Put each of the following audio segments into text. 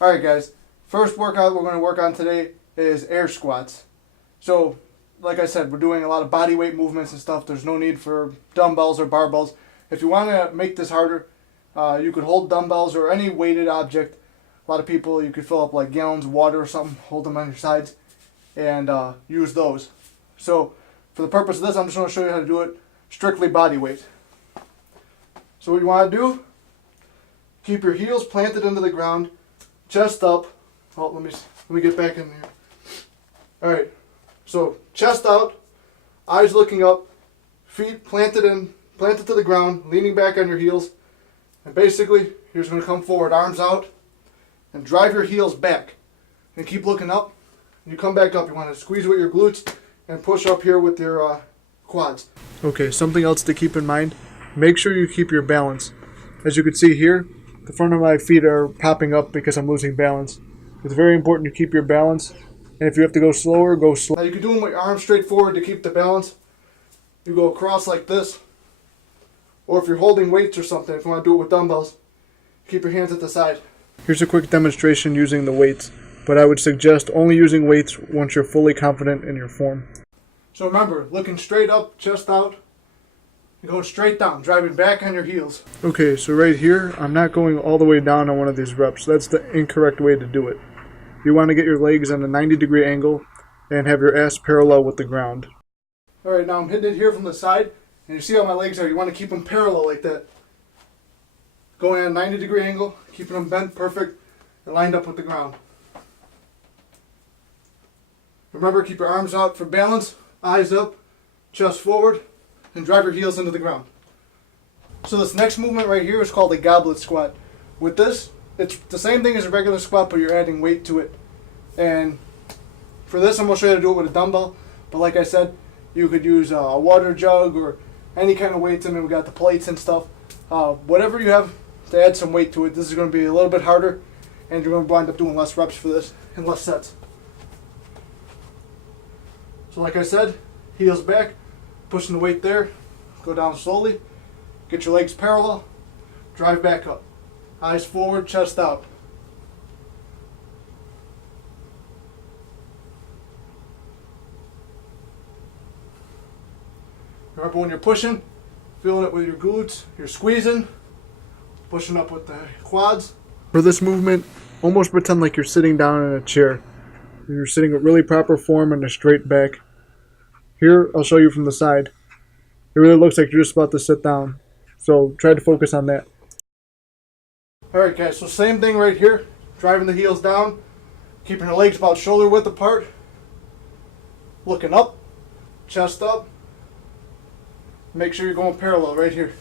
Alright guys, first workout we're going to work on today is air squats. So, like I said, we're doing a lot of body weight movements and stuff. There's no need for dumbbells or barbells. If you want to make this harder, you could hold dumbbells or any weighted object. A lot of people, you could fill up like gallons of water or something, hold them on your sides, and use those. So, for the purpose of this, I'm just going to show you how to do it strictly body weight. So what you want to do, keep your heels planted into the ground, chest up. Oh, let me get back in here. All right. So chest out, eyes looking up, feet planted to the ground, leaning back on your heels, and basically you're just going to come forward, arms out, and drive your heels back, and keep looking up. And you come back up. You want to squeeze with your glutes and push up here with your quads. Okay. Something else to keep in mind: make sure you keep your balance. As you can see here, the front of my feet are popping up because I'm losing balance. It's very important to keep your balance, and if you have to go slower, go slow. Now you can do them with your arms straight forward to keep the balance. You go across like this, or if you're holding weights or something, if you want to do it with dumbbells, keep your hands at the side. Here's a quick demonstration using the weights, but I would suggest only using weights once you're fully confident in your form. So remember, looking straight up, chest out. You're going straight down, driving back on your heels. Okay, so right here, I'm not going all the way down on one of these reps. That's the incorrect way to do it. You want to get your legs on a 90-degree angle and have your ass parallel with the ground. Alright, now I'm hitting it here from the side, and you see how my legs are. You want to keep them parallel like that. Going at a 90-degree angle, keeping them bent perfect and lined up with the ground. Remember, keep your arms out for balance, eyes up, chest forward, and drive your heels into the ground. So this next movement right here is called a goblet squat. With this, it's the same thing as a regular squat, but you're adding weight to it. And for this, I'm going to show you how to do it with a dumbbell. But like I said, you could use a water jug or any kind of weights. I mean, we got the plates and stuff. Whatever you have to add some weight to it. This is going to be a little bit harder, and you're going to wind up doing less reps for this and less sets. So like I said, heels back. Pushing the weight there, go down slowly, get your legs parallel, drive back up. Eyes forward, chest out. Remember, when you're pushing, feeling it with your glutes, you're squeezing, pushing up with the quads. For this movement, almost pretend like you're sitting down in a chair. You're sitting with really proper form and a straight back. Here, I'll show you from the side. It really looks like you're just about to sit down. So try to focus on that. Alright guys, so same thing right here. Driving the heels down. Keeping the legs about shoulder width apart. Looking up. Chest up. Make sure you're going parallel right here.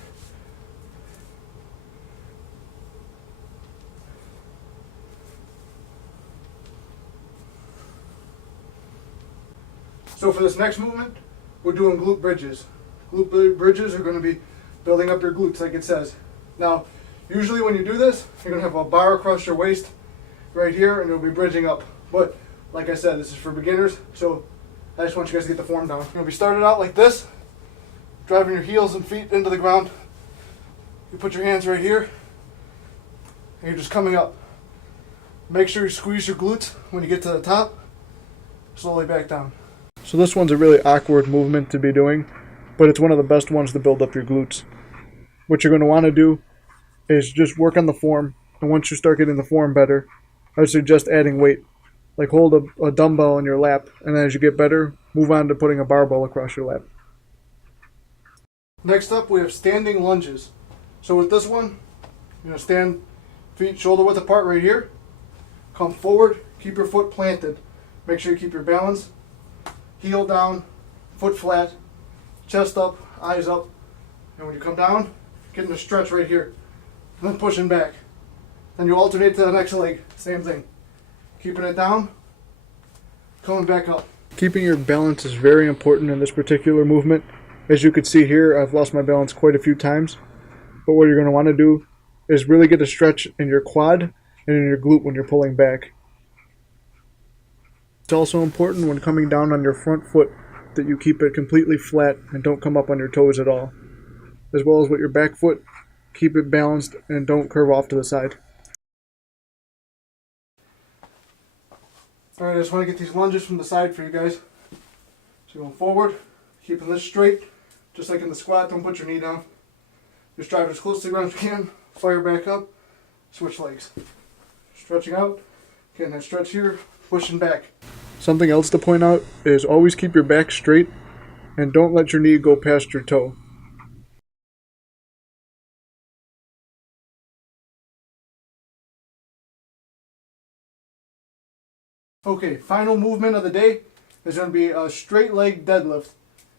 So for this next movement, we're doing glute bridges. Glute bridges are going to be building up your glutes like it says. Now, usually when you do this, you're going to have a bar across your waist right here, and you'll be bridging up. But like I said, this is for beginners, so I just want you guys to get the form down. You're going to be started out like this, driving your heels and feet into the ground. You put your hands right here, and you're just coming up. Make sure you squeeze your glutes when you get to the top. Slowly back down. So this one's a really awkward movement to be doing, but it's one of the best ones to build up your glutes. What you're going to want to do is just work on the form, and once you start getting the form better, I would suggest adding weight. Like hold a dumbbell in your lap, and then as you get better, move on to putting a barbell across your lap. Next up, we have standing lunges. So with this one, you're going to stand feet shoulder width apart right here. Come forward, keep your foot planted. Make sure you keep your balance. Heel down, foot flat, chest up, eyes up. And when you come down, getting a stretch right here. And then pushing back. Then you alternate to the next leg, same thing. Keeping it down, coming back up. Keeping your balance is very important in this particular movement. As you can see here, I've lost my balance quite a few times. But what you're going to want to do is really get a stretch in your quad and in your glute when you're pulling back. It's also important when coming down on your front foot that you keep it completely flat and don't come up on your toes at all. As well as with your back foot, keep it balanced and don't curve off to the side. Alright, I just want to get these lunges from the side for you guys. So going forward, keeping this straight, just like in the squat. Don't put your knee down. Just drive as close to the ground as you can. Fire back up. Switch legs. Stretching out. Getting that stretch here. Pushing back. Something else to point out is always keep your back straight and don't let your knee go past your toe. Okay, final movement of the day is going to be a straight leg deadlift.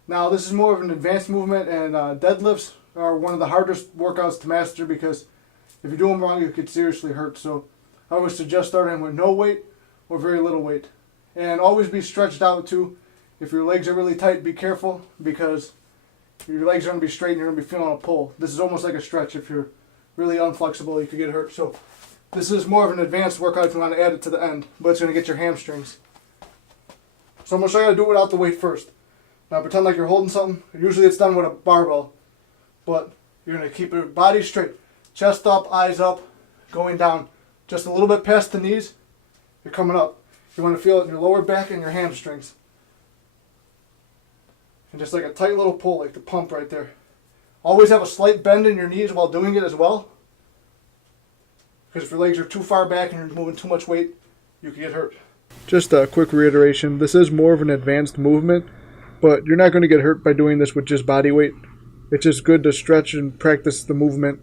Now this is more of an advanced movement, and deadlifts are one of the hardest workouts to master because if you do them wrong you could seriously hurt. So I would suggest starting with no weight or very little weight. And always be stretched out too. If your legs are really tight, be careful because your legs are going to be straight and you're going to be feeling a pull. This is almost like a stretch. If you're really unflexible, you could get hurt. So this is more of an advanced workout if you want to add it to the end, but it's going to get your hamstrings. So I'm going to show you how to do it without the weight first. Now pretend like you're holding something. Usually it's done with a barbell, but you're going to keep your body straight. Chest up, eyes up, going down. Just a little bit past the knees, you're coming up. You want to feel it in your lower back and your hamstrings. And just like a tight little pull, like the pump right there. Always have a slight bend in your knees while doing it as well. Because if your legs are too far back and you're moving too much weight, you can get hurt. Just a quick reiteration, this is more of an advanced movement, but you're not going to get hurt by doing this with just body weight. It's just good to stretch and practice the movement,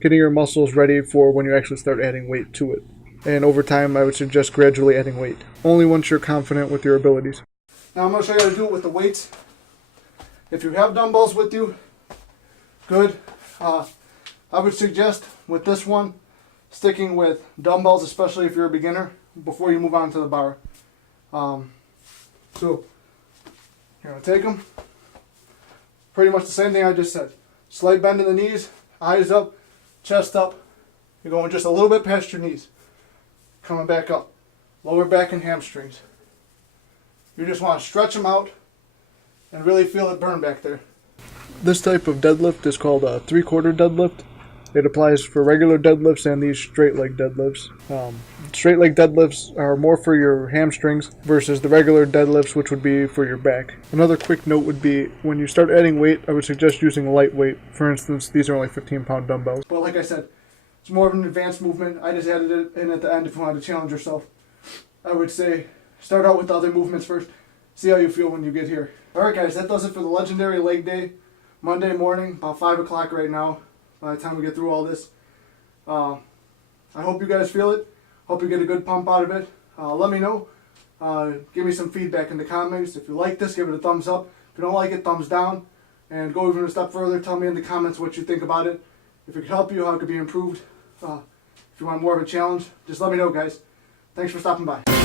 getting your muscles ready for when you actually start adding weight to it. And over time, I would suggest gradually adding weight, only once you're confident with your abilities. Now I'm going to show you how to do it with the weights. If you have dumbbells with you, good. I would suggest with this one, sticking with dumbbells, especially if you're a beginner, before you move on to the bar. So you're going to take them. Pretty much the same thing I just said. Slight bend in the knees, eyes up, chest up. You're going just a little bit past your knees. Coming back up. Lower back and hamstrings. You just want to stretch them out and really feel it burn back there. This type of deadlift is called a 3/4 deadlift. It applies for regular deadlifts and these straight leg deadlifts. Straight leg deadlifts are more for your hamstrings versus the regular deadlifts, which would be for your back. Another quick note would be when you start adding weight, I would suggest using lightweight. For instance, these are only 15-pound dumbbells. But like I said, it's more of an advanced movement. I just added it in at the end if you wanted to challenge yourself. I would say start out with the other movements first. See how you feel when you get here. Alright guys, that does it for the legendary leg day. Monday morning, about 5 o'clock right now. By the time we get through all this. I hope you guys feel it. Hope you get a good pump out of it. Let me know. Give me some feedback in the comments. If you like this, give it a thumbs up. If you don't like it, thumbs down. And go even a step further. Tell me in the comments what you think about it. If it could help you, how it could be improved. If you want more of a challenge, just let me know, guys. Thanks for stopping by.